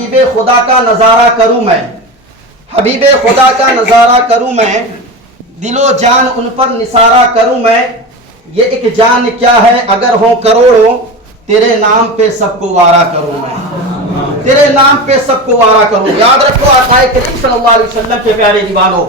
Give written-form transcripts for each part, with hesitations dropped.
حبیب خدا کا نظارہ کروں میں، حبیب خدا کا نظارہ کروں میں، دل و جان ان پر نثارہ کروں میں، یہ ایک جان کیا ہے اگر ہوں کروڑوں، تیرے نام پہ سب کو وارا کروں میں، تیرے نام پہ سب کو وارا کروں۔ یاد رکھو آقا کریم صلی اللہ علیہ وسلم کے پیارے دیوانوں،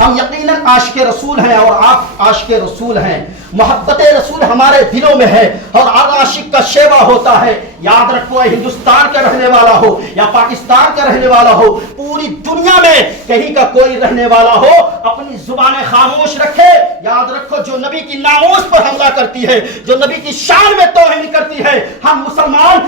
ہم یقیناً عاشق رسول ہیں اور آپ عاشق رسول ہیں، محبت رسول ہمارے دلوں میں ہے اور عاشق کا شیوا ہوتا ہے۔ یاد رکھو ہندوستان کا رہنے والا ہو یا پاکستان کا رہنے والا ہو، پوری دنیا میں کہیں کا کوئی رہنے والا ہو، اپنی زبانیں خاموش رکھے۔ یاد رکھو جو نبی کی ناموس پر حملہ کرتی ہے، جو نبی کی شان میں توہین کرتی ہے، ہم مسلمان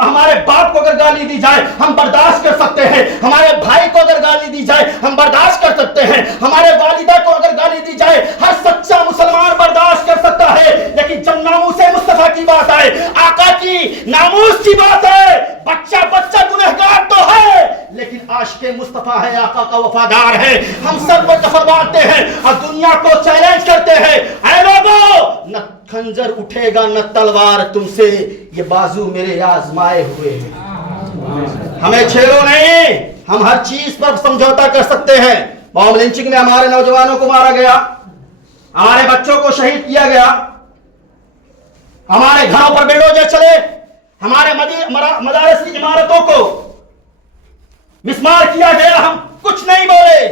ہمارے باپ کو اگر گالی دی جائے ہم برداشت کر سکتے ہیں، ہمارے بھائی کو اگر گالی دی جائے ہم برداشت کر سکتے ہیں، ہمارے والدہ کو اگر گالی دی جائے ہر سچا مسلمان برداشت کر سکتا ہے، لیکن جب ناموس مصطفیٰ کی بات آئے، آقا کی ناموس کی بات ہے، بچہ بچہ گنہگار تو ہے لیکن عاشق مصطفیٰ ہے، آقا کا وفادار ہے۔ ہم سب کو کفر باندھتے ہیں اور دنیا کو چیلنج کرتے ہیں، اے لوگوں نہ خنجر اٹھے گا نہ تلوار تم سے، یہ بازو میرے آزمائے ہوئے ہیں۔ ہمیں چھیڑو نہیں، ہم ہر چیز پر سمجھوتا کر سکتے ہیں۔ بام لنچنگ میں ہمارے نوجوانوں کو مارا گیا، ہمارے بچوں کو شہید کیا گیا، ہمارے گھروں پر بلڈوزر چلے، ہمارے مدارس کی عمارتوں کو مسمار کیا گیا، ہم کچھ نہیں بولے،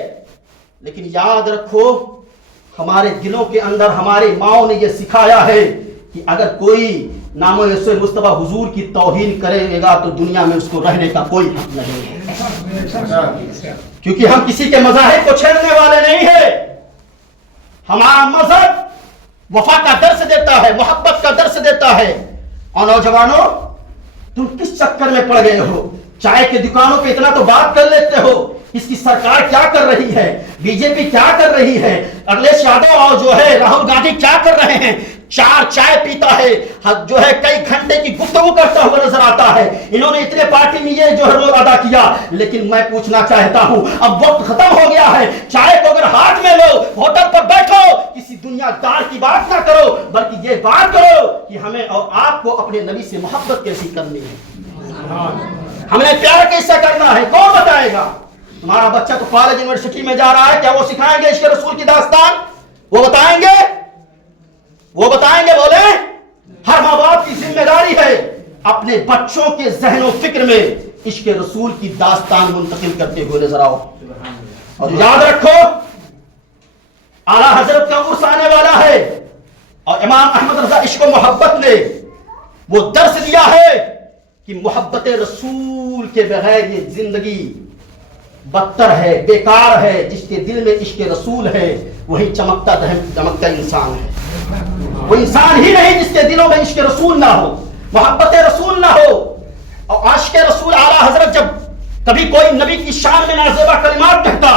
لیکن یاد رکھو ہمارے دلوں کے اندر ہماری ماؤں نے یہ سکھایا ہے کہ اگر کوئی نام رسول مصطفیٰ حضور کی توہین کرے گا تو دنیا میں اس کو رہنے کا کوئی حق نہیں ہے، کیونکہ ہم کسی کے مذاہب کو چھیڑنے والے نہیں ہیں۔ ہمارا مذہب وفا کا درس دیتا ہے، محبت کا درس دیتا ہے۔ اور نوجوانوں تم کس چکر میں پڑ گئے ہو؟ چائے کے دکانوں پہ اتنا تو بات کر لیتے ہو، اس کی سرکار کیا کر رہی ہے، بی جے پی کیا کر رہی ہے، اکھلیش یادو اور جو ہے راہل گاندھی کیا کر رہے ہیں، چار چائے پیتا ہے جو ہے کئی گھنٹے کی گفتگو کرتا ہوا نظر آتا ہے۔ انہوں نے اتنے پارٹی میں یہ جو ہے رول ادا کیا، لیکن میں پوچھنا چاہتا ہوں اب وقت ختم ہو گیا ہے۔ چائے کو اگر ہاتھ میں لو، ہوٹل پر بیٹھو، کسی دنیا دار کی بات نہ کرو بلکہ یہ بات کرو کہ ہمیں اور آپ کو اپنے نبی سے محبت کیسی کرنی ہے، ہمیں پیار کیسا کرنا ہے، کون بتائے گا؟ تمہارا بچہ تو کالج یونیورسٹی میں جا رہا ہے، کیا وہ سکھائیں گے عشق رسول کی داستان؟ وہ بتائیں گے؟ وہ بتائیں گے؟ بولے ہر ماں باپ کی ذمہ داری ہے اپنے بچوں کے ذہن و فکر میں عشق رسول کی داستان منتقل کرتے ہوئے نظر آؤ۔ اور یاد رکھو اعلیٰ حضرت کا عرس آنے والا ہے اور امام احمد رضا عشق و محبت نے وہ درس دیا ہے کہ محبت رسول کے بغیر یہ زندگی بدتر ہے، بیکار ہے۔ جس کے دل میں عشق رسول ہے وہی چمکتا دمکتا انسان ہے، وہ انسان ہی نہیں جس کے دلوں میں عشق رسول نہ ہو، محبت رسول نہ ہو۔ اور عاشق رسول اعلیٰ حضرت جب کبھی کوئی نبی کی شان میں نازیبہ کلمات کہتا،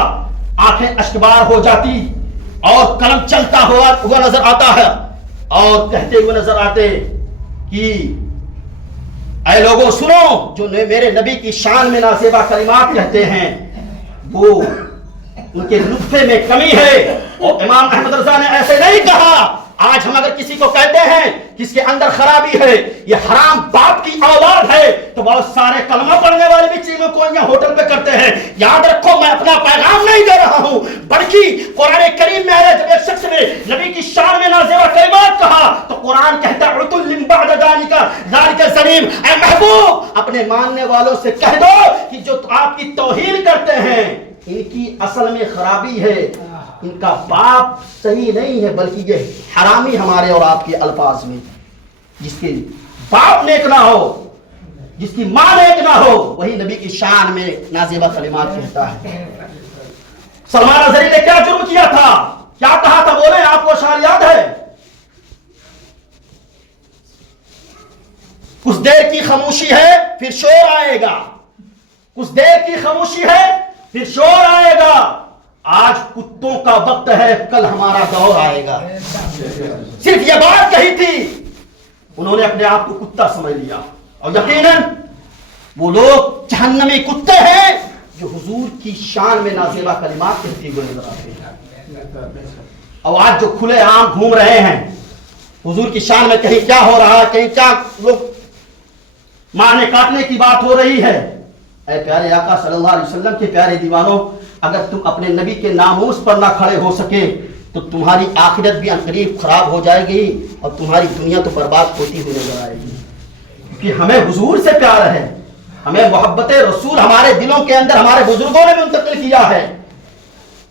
آنکھیں اشکبار ہو جاتی اور قلم چلتا ہوا نظر آتا ہے اور کہتے ہوئے نظر آتے کہ اے لوگوں سنو، جو میرے نبی کی شان میں نازیبہ کلمات کہتے ہیں وہ ان کے لطفے میں کمی ہے۔ اور امام احمد رضا نے ایسے نہیں کہا۔ آج ہم اگر کسی کو کہتے ہیں کہ اس کے اندر خرابی ہے، یہ حرام باپ کی اولاد ہے، تو بہت سارے کلمہ پڑھنے والے بھی چیزوں کو یہاں ہوٹل پہ کرتے ہیں۔ یاد رکھو میں اپنا پیغام نہیں دے رہا ہوں، بلکہ قرآن کریم میں ہے جب ایک شخص نے نبی کی شان میں نازیبہ کلمات کہا تو قرآن کہتا ہے عُتُلٍ بَعْدَ ذَلِكَ زَنِيمٍ، اے محبوب اپنے ماننے والوں سے کہہ دو کہ جو آپ کی توہین کرتے ہیں ان کی اصل میں خرابی ہے، ان کا باپ صحیح نہیں ہے بلکہ یہ حرامی ہمارے اور آپ کے الفاظ میں۔ جس کے باپ نیک نہ ہو، جس کی ماں نیک نہ ہو، وہی نبی کی شان میں نازیبہ کلمات کہتا ہے۔ سلمان اظہری نے کیا جرم کیا تھا، کیا کہا تھا، بولیں آپ کو شعر یاد ہے؟ کچھ دیر کی خاموشی ہے پھر شور آئے گا، کچھ دیر کی خاموشی ہے پھر شور آئے گا، آج کتوں کا وقت ہے کل ہمارا دور آئے گا۔ صرف یہ بات کہی تھی، انہوں نے اپنے آپ کو کتا سمجھ لیا، اور یقیناً وہ لوگ جہنمی کتے ہیں جو حضور کی شان میں نازیبہ کلمات کہتے ہوئے نظر آتے ہیں۔ اور آج جو کھلے عام گھوم رہے ہیں حضور کی شان میں، کہیں کیا ہو رہا ہے، کہیں کیا لوگ مارنے کاٹنے کی بات ہو رہی ہے، اے پیارے آقا صلی اللہ علیہ وسلم کے پیارے دیوانوں، اگر تم اپنے نبی کے ناموس پر نہ کھڑے ہو سکے تو تمہاری آخرت بھی عنقریب خراب ہو جائے گی اور تمہاری دنیا تو برباد ہوتی ہوئی نظر آئے گی. کیونکہ ہمیں حضور سے پیار ہے، ہمیں محبت رسول ہمارے دلوں کے اندر ہمارے بزرگوں نے منتقل کیا ہے.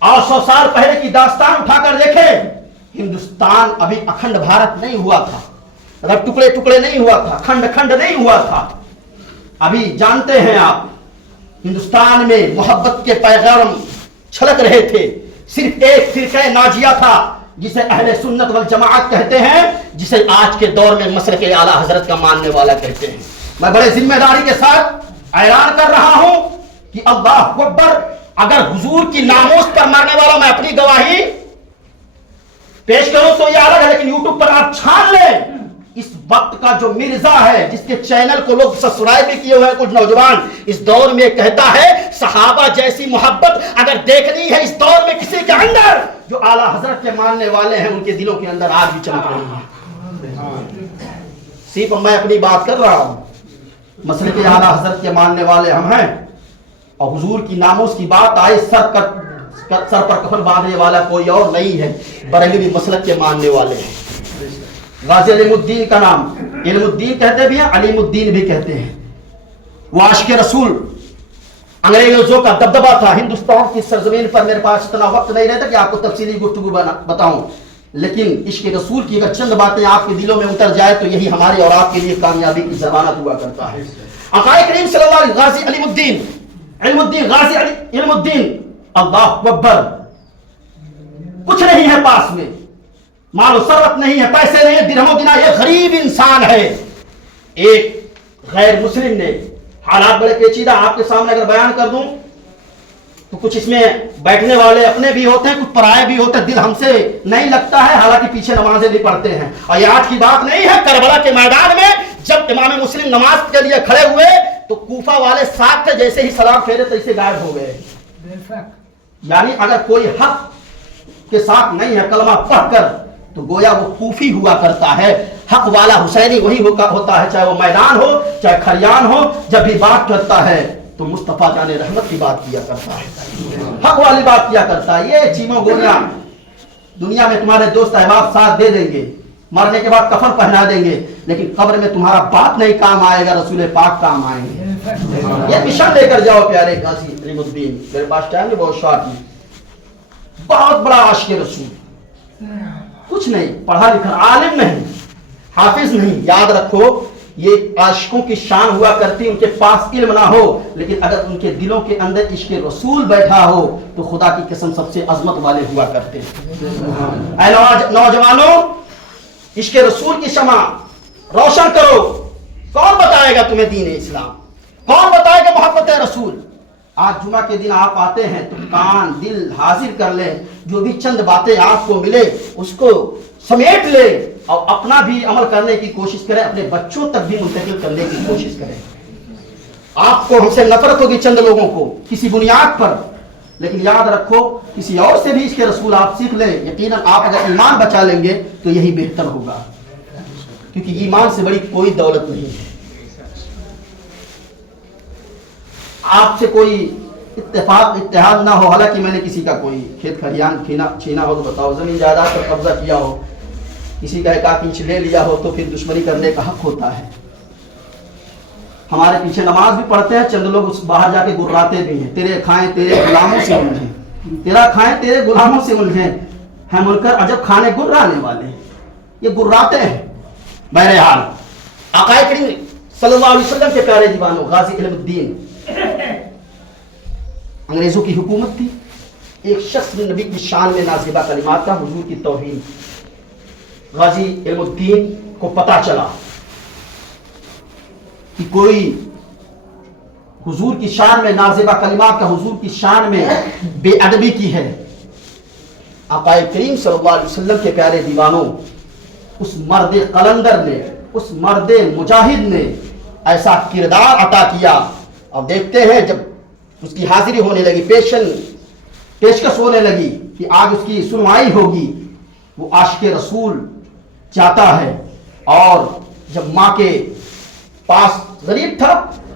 800 سال پہلے کی داستان اٹھا کر دیکھیں، ہندوستان ابھی اکھنڈ بھارت نہیں ہوا تھا، اگر ٹکڑے ٹکڑے نہیں ہوا تھا، کھنڈ کھنڈ نہیں ہوا تھا. ابھی جانتے ہیں آپ ہندوستان میں محبت کے پیغام چھلک رہے تھے. صرف ایک فرقہ ناجیہ تھا جسے اہل سنت والجماعت کہتے ہیں، جسے آج کے دور میں مسلک اعلیٰ حضرت کا ماننے والا کہتے ہیں. میں بڑے ذمہ داری کے ساتھ اعلان کر رہا ہوں کہ اللہ اکبر، اگر حضور کی ناموس پر مرنے والا میں اپنی گواہی پیش کروں تو یہ الگ ہے، لیکن یوٹیوب پر آپ چھان لیں، اس وقت کا جو مرزا ہے جس کے چینل کو لوگ سبسکرائب بھی کیے ہوئے ہیں کچھ نوجوان، اس دور میں کہتا ہے صحابہ جیسی محبت اگر دیکھنی ہے اس دور میں کسی کے اندر، جو اعلیٰ حضرت کے ماننے والے ہیں ان کے دلوں کے اندر آج بھی چمک رہی ہے. صرف میں اپنی بات کر رہا ہوں، مسلک اعلیٰ حضرت کے ماننے والے ہم ہیں، اور حضور کی ناموس کی بات آئے سر پر کفن باندھنے والا کوئی اور نہیں ہے، بریلوی مسلک کے ماننے والے ہیں. غازی علیم الدین کا نام علم الدین کہتے بھی ہیں، علیم الدین بھی کہتے ہیں. وہ عاشق رسول، انگریزوں کا دبدبہ تھا ہندوستان کی سرزمین پر. میرے پاس اتنا وقت نہیں رہتا کہ آپ کو تفصیلی گفتگو بتاؤں، لیکن عشق رسول کی اگر چند باتیں آپ کے دلوں میں اتر جائے تو یہی ہمارے اور آپ کے لیے کامیابی کی ضمانت ہوا کرتا ہے. آقا کریم صلی اللہ علیہ وسلم غازی علیم الدین، علم الدین، غازی علم الدین، اللہ اکبر. کچھ نہیں ہے پاس میں، مال و ثروت نہیں ہے، پیسے نہیں ہے، درہم و دینار، یہ غریب انسان ہے. ایک غیر مسلم نے، حالات بڑے پیچیدہ آپ کے سامنے اگر بیان کر دوں تو کچھ اس میں بیٹھنے والے اپنے بھی ہوتے ہیں، کچھ پرائے بھی ہوتے ہیں، دل ہم سے نہیں لگتا ہے، حالانکہ پیچھے نمازیں بھی پڑھتے ہیں. اور یہ آج کی بات نہیں ہے، کربلا کے میدان میں جب امام مسلم نماز کے لیے کھڑے ہوئے تو کوفہ والے ساتھ تھے، جیسے ہی سلام پھیرے تو اسے غائب ہو گئے. یعنی اگر کوئی حق کے ساتھ نہیں ہے کلمہ پڑھ کر تو گویا وہ کوفی ہوا کرتا ہے. حق والا حسینی وہی ہوتا ہے، چاہے وہ میدان ہو چاہے کھریان ہو. جب بھی بات کرتا ہے تو مصطفیٰ جان رحمت کی بات کیا کرتا ہے، حق والی بات کیا کرتا ہے. یہ چیموں گولیاں دنیا میں تمہارے دوست احباب ساتھ دے دیں گے، مرنے کے بعد کفن پہنا دیں گے، لیکن قبر میں تمہارا باپ نہیں کام آئے گا، رسول پاک کام آئیں گے. یہ مشن لے کر جاؤ پیارے غازی علیم الدین. میرے پاس ٹائم نہیں، بہت شارٹ ہے. بہت بڑا عاشق رسول، کچھ نہیں پڑھا لکھا، عالم نہیں، حافظ نہیں. یاد رکھو یہ عاشقوں کی شان ہوا کرتی، ان کے پاس علم نہ ہو لیکن اگر ان کے دلوں کے اندر عشق رسول بیٹھا ہو تو خدا کی قسم سب سے عظمت والے ہوا کرتے ہیں. اے نوجوانوں، عشق رسول کی شمع روشن کرو. کون بتائے گا تمہیں دین اسلام؟ کون بتائے گا محبت رسول؟ آج جمعہ کے دن آپ آتے ہیں تو کان دل حاضر کر لیں، جو بھی چند باتیں آپ کو ملے اس کو سمیٹ لے اور اپنا بھی عمل کرنے کی کوشش کریں، اپنے بچوں تک بھی منتقل کرنے کی کوشش کریں. آپ کو ہم سے نفرت ہوگی چند لوگوں کو کسی بنیاد پر، لیکن یاد رکھو کسی اور سے بھی اس کے رسول آپ سیکھ لیں. یقیناً آپ اگر ایمان بچا لیں گے تو یہی بہتر ہوگا، کیونکہ ایمان سے بڑی کوئی دولت نہیں ہے. آپ سے کوئی اتحاد نہ ہو، حالانکہ میں نے کسی کا کوئی کھیت کھلیان چھینا ہو تو بتاؤ، زمین جائیداد پر قبضہ کیا ہو، کسی کا ایک انچ لے لیا ہو تو پھر دشمنی کرنے کا حق ہوتا ہے. ہمارے پیچھے نماز بھی پڑھتے ہیں، چند لوگ اس باہر جا کے گراتے بھی ہیں، تیرے کھائیں تیرے غلاموں سے الجھیں، تیرا کھائیں تیرے غلاموں سے الجھیں. ہم منکر عجب کھانے گرانے والے ہیں، یہ گراتے ہیں. بہرحال آقا کریم صلی اللہ علیہ وسلم کے پیارے دیوانوں، غازی علم الدین، انگریزوں کی حکومت تھی، ایک شخص نے نبی کی شان میں نازیبہ کلمات کا، حضور کی توہین. غازی علم الدین کو پتا چلا کہ کوئی حضور کی شان میں نازیبہ کلمات کا، حضور کی شان میں بے ادبی کی ہے. آقا کریم صلی اللہ علیہ وسلم کے پیارے دیوانوں، اس مرد قلندر نے، اس مرد مجاہد نے ایسا کردار عطا کیا. اور دیکھتے ہیں جب اس کی حاضری ہونے لگی، پیشکش ہونے لگی کہ آج اس کی سنوائی ہوگی، وہ عاشق رسول جاتا ہے اور جب ماں کے پاس غریب تھا،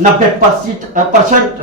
90%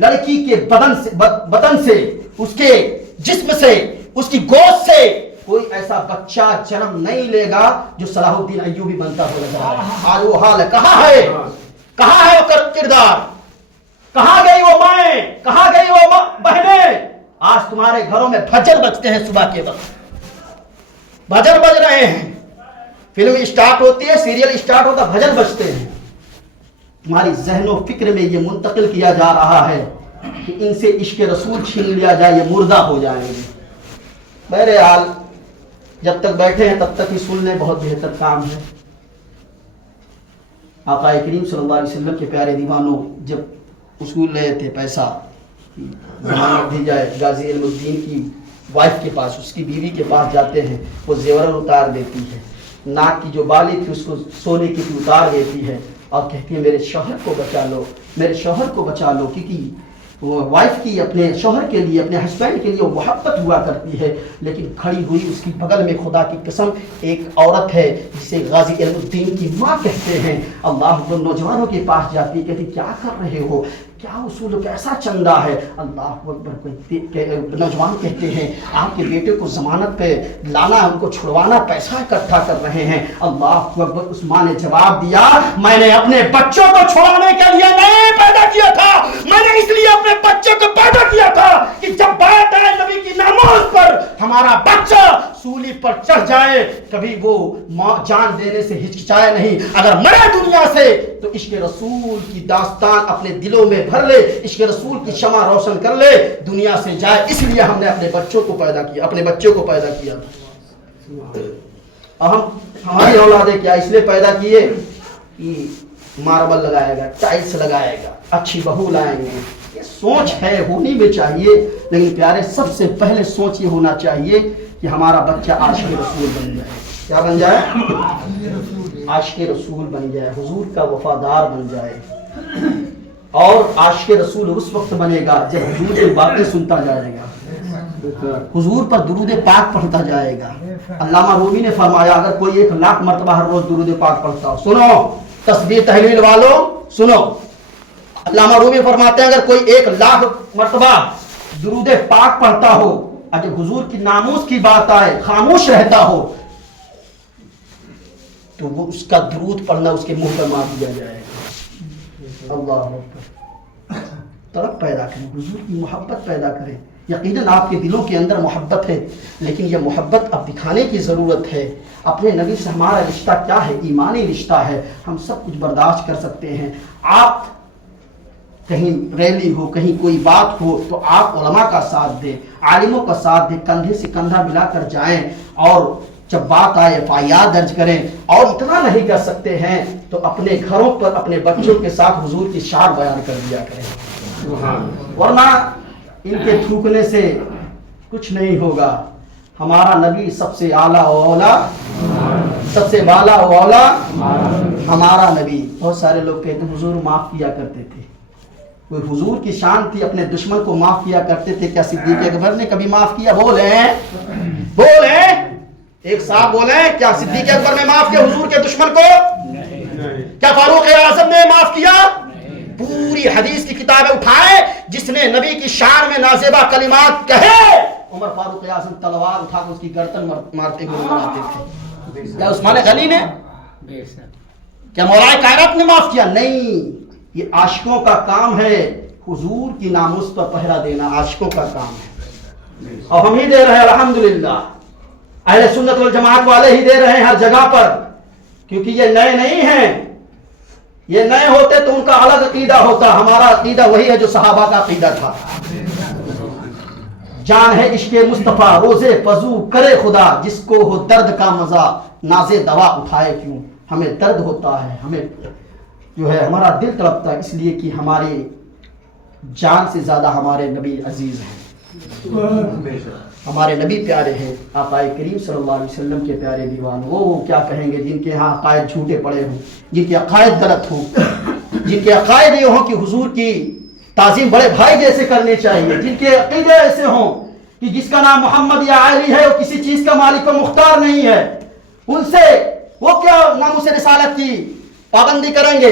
لڑکی کے بدن سے اس کے جسم سے اس کی گوشت سے کوئی ایسا بچہ جنم نہیں لے گا جو صلاح الدین ایوبی بنتا ہو نظر آئے. آج وہ حال ہے. کہاں ہے وہ کردار؟ کہاں گئی وہ مائیں؟ کہاں گئی وہ بہنیں؟ آج تمہارے گھروں میں بھجن بجتے ہیں، صبح کے وقت بھجن بج رہے ہیں. فلم اسٹارٹ ہوتی ہے، سیریل اسٹارٹ ہوتا، بھجن بجتے ہیں. تمہاری ذہن و فکر میں یہ منتقل کیا جا رہا ہے کہ ان سے عشق رسول چھین لیا جائے، یہ مردہ ہو جائیں گے. بہرحال جب تک بیٹھے ہیں تب تک ہی سن لیں، بہت بہتر کام ہے. آقا کریم صلی اللہ علیہ وسلم کے پیارے دیوانوں جب اصول رہے تھے پیسہ ضمانت دی جائے، غازی علم الدین کی وائف کے پاس، اس کی بیوی کے پاس جاتے ہیں، وہ زیور اتار دیتی ہے، ناک کی جو بالی تھی اس کو سونے کی تھی اتار دیتی ہے اور کہتی ہے میرے شوہر کو بچا لو، میرے شوہر کو بچا لو. کیونکہ وہ وائف کی اپنے شوہر کے لیے، اپنے ہسبینڈ کے لیے وہ محبت ہوا کرتی ہے. لیکن کھڑی ہوئی اس کی بغل میں خدا کی قسم ایک عورت ہے جسے غازی علم الدین کی ماں کہتے ہیں. اللہ وہ نوجوانوں کے پاس جاتی کہتی کیا کر رہے ہو، کیا اصول کیسا چندہ ہے. اللہ اکبر. نوجوان کہتے ہیں آپ کے بیٹے کو ضمانت پہ لانا، ان کو چھڑوانا، پیسہ اکٹھا کر رہے ہیں. اللہ اکبر. اس ماں نے جواب دیا میں نے اپنے بچوں کو چھڑانے کے لیے نہیں پیدا کیا تھا، میں نے اس لیے اپنے بچوں کو پیدا کیا تھا کہ جب بات آئے نبی کی ناموز پر ہمارا بچہ سولی پر چڑھ جائے کبھی وہ جان دینے سے ہچکچائے نہیں. اگر مرے دنیا سے تو عشق رسول کی داستان اپنے دلوں میں بھر لے، عشق رسول کی شمع روشن کر لے، دنیا سے جائے. اس لیے ہم نے اپنے بچوں کو پیدا کیا، اپنے بچوں کو پیدا کیا. ہماری اولادیں کیا اس لیے پیدا کیے کہ ماربل لگائے گا، ٹائلس لگائے گا، اچھی بہو لائیں گے. یہ سوچ ہے، ہونی بھی چاہیے. لیکن پیارے سب سے پہلے سوچ یہ ہونا چاہیے کہ ہمارا بچہ عاشق رسول بن جائے. کیا بن جائے؟ عاشق رسول بن جائے، حضور کا وفادار بن جائے. اور عاشق رسول اس وقت بنے گا جب حضور کی باتیں سنتا جائے گا، حضور پر درود پاک پڑھتا جائے گا. علامہ رومی نے فرمایا اگر کوئی 1,00,000 مرتبہ ہر روز درود پاک پڑھتا ہو، سنو تسبیح تحلیل والوں سنو، علامہ رومی فرماتے ہیں اگر کوئی 1,00,000 مرتبہ درود پاک پڑھتا ہو اور جب حضور کی ناموس کی بات آئے خاموش رہتا ہو تو وہ اس کا درود پڑھنا اس کے منہ پر مار دیا جائے گا. اللہ اکبر. طلب پیدا کریں، حضور کی محبت پیدا کریں. یقیناً آپ کے دلوں کے اندر محبت ہے، لیکن یہ محبت اب دکھانے کی ضرورت ہے. اپنے نبی سے ہمارا رشتہ کیا ہے؟ ایمانی رشتہ ہے. ہم سب کچھ برداشت کر سکتے ہیں. آپ کہیں ریلی ہو، کہیں کوئی بات ہو تو آپ علماء کا ساتھ دیں، عالموں کا ساتھ دیں، کندھے سے کندھا ملا کر جائیں اور جب بات آئے FIR درج کریں. اور اتنا نہیں کر سکتے ہیں تو اپنے گھروں پر اپنے بچوں کے ساتھ حضور کی شعر بیان کر دیا کریں، ورنہ ان کے تھوکنے سے کچھ نہیں ہوگا. ہمارا نبی سب سے اعلیٰ و اولا، سب سے بالا و اولا ہمارا نبی. بہت سارے لوگ کہتے ہیں حضور معاف کیا کرتے تھے. کوئی حضور کی شان تھی اپنے دشمن کو معاف کیا کرتے تھے. کیا صدیق اکبر نے کبھی معاف کیا؟ بولیں ایک صاحب بولیں، کیا صدیق اکبر نے معاف کیا حضور کے دشمن کو؟ کیا فاروق اعظم نے معاف کیا؟ پوری حدیث کی کتابیں اٹھائے جس نے نبی کی شان میں نازیبہ کلمات کہے عمر فاروق اعظم تلوار اٹھا کر اس کی گردن مارتے ہوئے مناتے تھے. کیا عثمان غنی نے؟ کیا مولا کائنات نے معاف کیا؟ نہیں. یہ عاشقوں کا کام ہے، حضور کی ناموس پر پہرا دینا عاشقوں کا کام ہے. اور ہم ہی دے رہے ہیں الحمدللہ. اہل سنت والجماعت والے ہی دے رہے ہیں ہر جگہ پر، کیونکہ یہ نئے نہیں ہیں. یہ نئے ہوتے تو ان کا الگ عقیدہ ہوتا. ہمارا عقیدہ وہی ہے جو صحابہ کا عقیدہ تھا. جان ہے عشق مصطفیٰ روزے فضو کرے خدا، جس کو ہو درد کا مزہ نازے دوا اٹھائے کیوں. ہمیں درد ہوتا ہے، ہمیں جو ہے ہمارا دل تڑپتا ہے اس لیے کہ ہماری جان سے زیادہ ہمارے نبی عزیز ہیں، ہمارے نبی پیارے ہیں. آقا کریم صلی اللہ علیہ وسلم کے پیارے دیوان وہ کیا کہیں گے جن کے ہاں عقائد جھوٹے پڑے ہوں، جن کے عقائد غلط ہوں، جن کے عقائد یہ ہوں کہ حضور کی تعظیم بڑے بھائی جیسے کرنی چاہیے، جن کے عقیدے ایسے ہوں کہ جس کا نام محمد یا علی ہے وہ کسی چیز کا مالک و مختار نہیں ہے. ان سے وہ کیا ناموس رسالت کی پابندی کریں گے،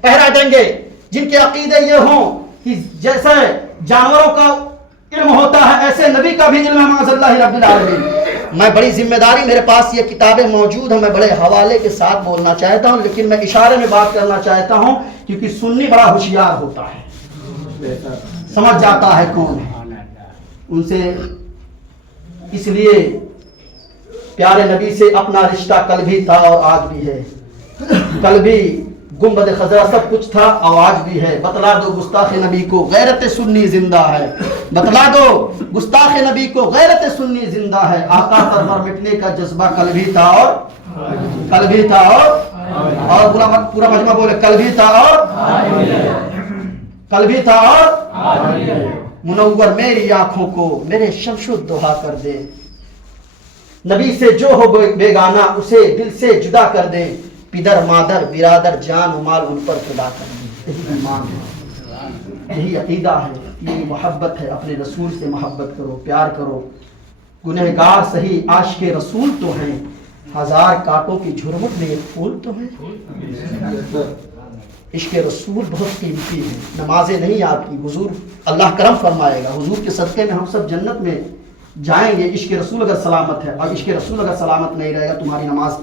پہرا دیں گے. جن کے عقیدے یہ ہوں کہ جیسے جانوروں کا علم ہوتا ہے ایسے نبی کا بھی علم ہے معاذ اللہ رب العالمین۔ میں بڑی ذمہ داری، میرے پاس یہ کتابیں موجود ہیں، میں بڑے حوالے کے ساتھ بولنا چاہتا ہوں، لیکن میں اشارے میں بات کرنا چاہتا ہوں کیونکہ سنی بڑا ہوشیار ہوتا ہے، سمجھ جاتا ہے کون ہے ان سے۔ اس لیے پیارے نبی سے اپنا رشتہ کل بھی تھا اور آج بھی ہے، کل بھی گنبد خضرا سب کچھ تھا اور آج بھی ہے۔ بتلا دو گستاخ نبی کو غیرت سنی زندہ ہے، بتلا دو گستاخ نبی کو غیرت سنی زندہ ہے۔ آقا پر مٹنے کا جذبہ کل بھی تھا اور کل بھی تھا اور پورا مجمع بولے کل بھی تھا اور کل بھی تھا اور منور میری آنکھوں کو میرے شمس الضحیٰ کر دے، نبی سے جو ہو بیگانہ اسے دل سے جدا کر دے، پدر مادر برادر جان و مال ان پر فدا کر دے۔ یہی ایمان ہے، یہی عقیدہ ہے، یہی محبت ہے۔ اپنے رسول سے محبت کرو، پیار کرو۔ گنہگار سہی عاشق رسول تو ہیں، ہزار کانٹوں کی جھرمٹ میں ایک پھول تو ہے۔ عشق رسول بہت قیمتی ہے، نمازیں نہیں آپ کی، حضور اللہ کرم فرمائے گا، حضور کے صدقے میں ہم سب جنت میں جائیں گے۔ عشق رسول اگر سلامت ہے اور عشق رسول اگر سلامت نہیں رہے گا، تمہاری نماز،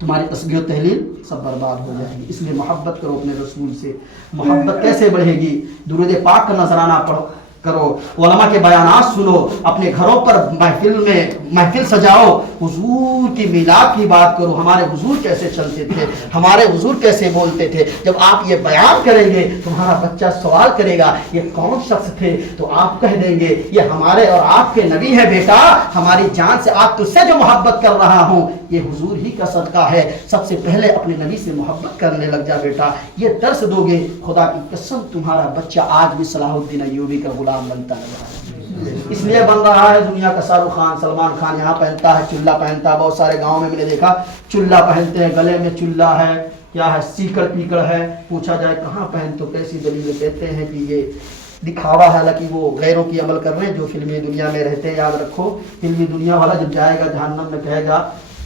تمہاری تسبیح و تحلیل سب برباد ہو جائے گی۔ اس لیے محبت کرو اپنے رسول سے۔ محبت کیسے بڑھے گی؟ درود پاک کا نذرانہ پڑھو کرو، علماء کے بیانات سنو، اپنے گھروں پر محفل سجاؤ، حضور کی میلاد کی بات کرو، ہمارے حضور کیسے چلتے تھے، ہمارے حضور کیسے بولتے تھے۔ جب آپ یہ بیان کریں گے تمہارا بچہ سوال کرے گا یہ کون شخص تھے، تو آپ کہہ دیں گے یہ ہمارے اور آپ کے نبی ہیں بیٹا، ہماری جان سے آپ تجھ سے جو محبت کر رہا ہوں یہ حضور ہی کا صدقہ ہے۔ سب سے پہلے اپنے نبی سے محبت کرنے لگ جا بیٹا، یہ درس دو گے، خدا کی قسم تمہارا بچہ آج بھی صلاح الدین ایوبی کا غلام بنتا ہے۔ اس لیے بن رہا ہے دنیا کا شاہ رخ خان، سلمان خان یہاں پہنتا ہے چلا پہنتا ہے، بہت سارے گاؤں میں میں نے دیکھا چلا پہنتے ہیں، گلے میں چلا ہے، کیا ہے سیکڑ پیکڑ ہے، پوچھا جائے کہاں پہن تو کیسی دلیل، کہتے ہیں کہ یہ دکھاوا ہے، حالانکہ وہ غیروں کی عمل کر رہے ہیں جو فلمی دنیا میں رہتے ہیں۔ یاد رکھو فلمی دنیا والا جب جائے گا جہنم میں کہے گا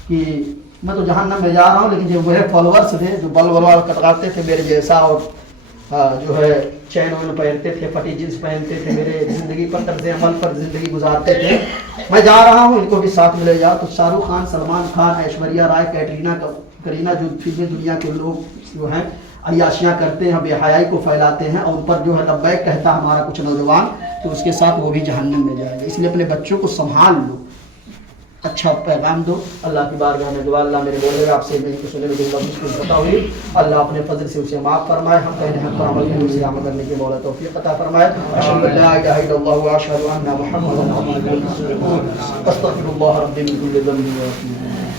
کہ میں تو جہنم میں جا رہا ہوں، لیکن جو وہ فالوورس تھے جو بل وال کٹواتے تھے میرے جیسا اور جو ہے چین وین پہنتے تھے، پھٹی جینس پہنتے تھے، میرے زندگی پر طرز عمل پر زندگی گزارتے تھے، میں جا رہا ہوں ان کو بھی ساتھ ملے جا۔ تو شاہ رخ خان، سلمان خان، ایشوریا رائے، کیٹرینا جو فلمی دنیا کے لوگ جو ہیں عیاشیاں کرتے ہیں، بے حیائی کو پھیلاتے ہیں، اور ان پر جو ہے لبیک کہتا ہمارا کچھ نوجوان، تو اس کے ساتھ وہ بھی جہنم میں جائیں گے۔ اس لیے اپنے بچوں کو سنبھال لو، اچھا پیغام دو۔ اللہ کی بارگاہ میں دعا، اللہ میرے بولے گا آپ سے نہیں تو سنے میں مجھ کو پتا ہوئی، اللہ اپنے فضل سے اسے معاف فرمائے، ہم کہنے ہیں پر عمل میں اسے عمل کرنے کی مولا توفیق عطا فرمائے۔ اشهد ان لا اله الا الله واشهد ان محمدا عبده ورسوله، استغفر الله ربي من كل ذنب واتوب